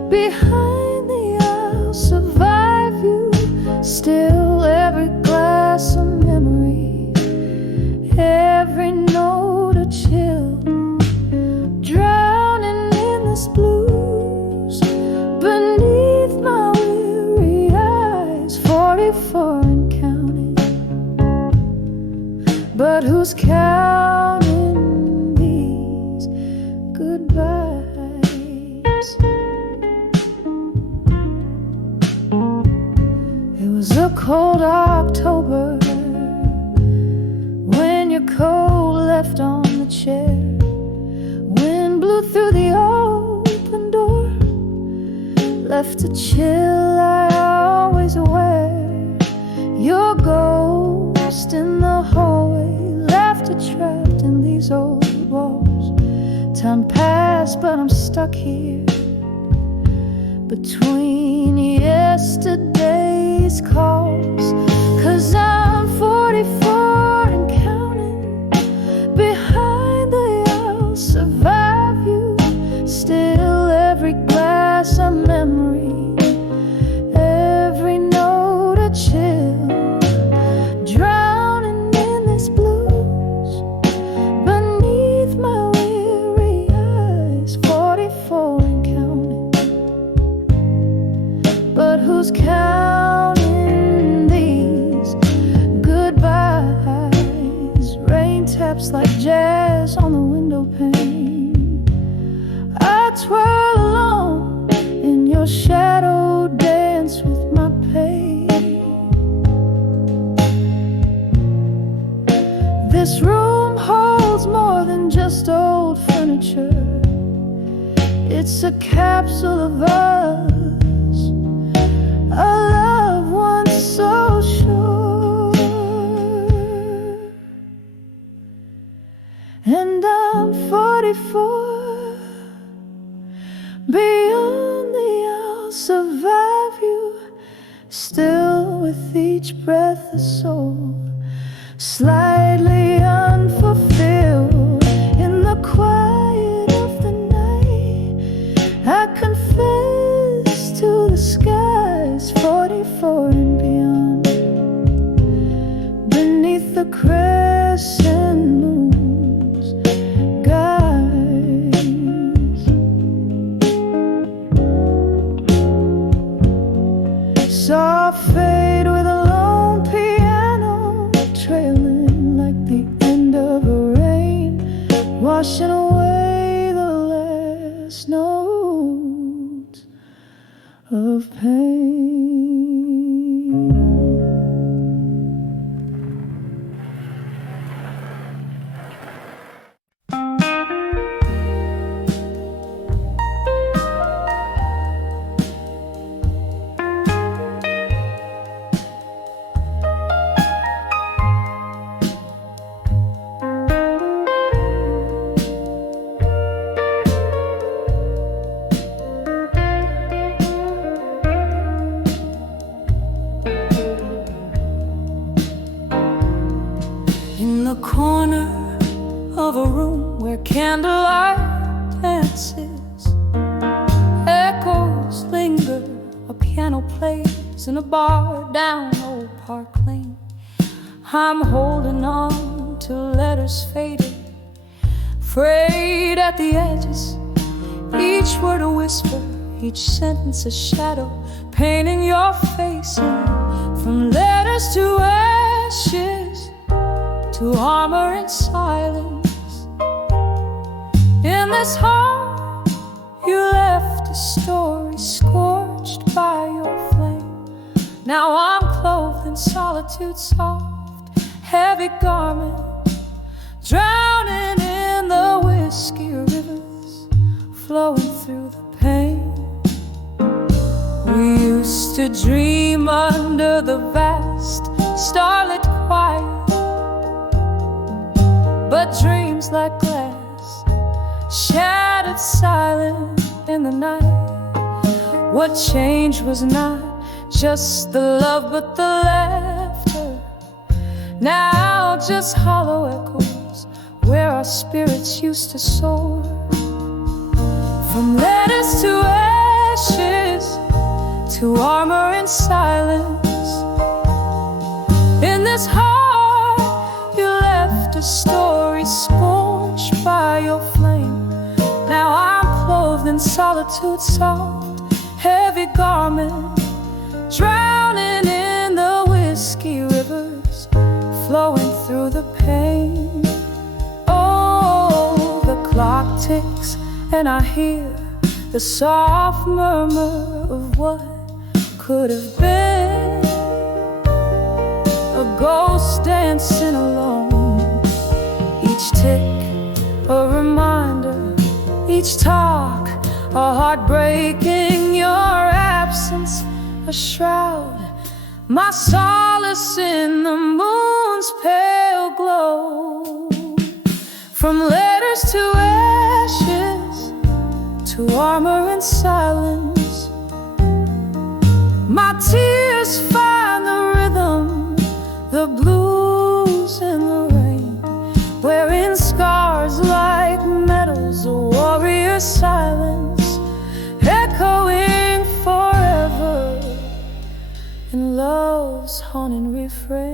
behind the I'll survive you. Still every glass a memory, every note a chill, drowning in this blues beneath my weary eyes. 44 and counting, but who's counting these goodbyes? It was a cold October when your coat left on the chair. Wind blew through the open door, left a chill I always wear. Your ghost in the hallway left her trapped in these old walls. Time passed, but I'm stuck here between yesterday's calls. 'Cause I'm 44 and counting, behind the I'll survive you. Still every glass a memory, every note a chill, drowning in this blues beneath my weary eyes. 44 and counting, but who's counting these goodbyes? Rain taps like jazz on the window pane. I twirl alone in your shadow, dance with my pain. This room holds more than just old furniture. It's a capsule of us, a still with each breath a soul, slightly unfulfilled. In the quiet of the night, I confess to the skies 44 and beyond, beneath the crescent moon's guise. Soft fade with a lone piano trailing like the end of a rain, washing away the last notes of pain. In the corner of a room where candlelight dances, echoes linger, a piano plays in a bar down Old Park Lane. I'm holding on to letters faded, frayed at the edges, each word a whisper, each sentence a shadow, painting your face in. From letters to ashes, to armor and silence. In this heart you left a story scorched by your flame. Now I'm clothed in solitude's soft, heavy garment, drowning in the whiskey rivers, flowing through the pain. We used to dream under the vast starlit quiet, but dreams like glass, shattered silent in the night. What changed was not just the love but the laughter, now just hollow echoes where our spirits used to soar. From letters to ashes, to armor and silence. In this heart you left a story scorched by your flame. Now I'm clothed in solitude's soft, heavy garment, drowning in the whiskey rivers, flowing through the pain. Oh, the clock ticks and I hear the soft murmur of what could have been, a ghost dancing alone. Each tick a reminder, each talk a heartbreak in your absence, a shroud, my solace in the moon's pale glow. From letters to ashes, to armor and silence, my tears find the rhythm, the blues in the rain, wearing scars like medals, a warrior's silence, echoing forever in love's haunting refrain.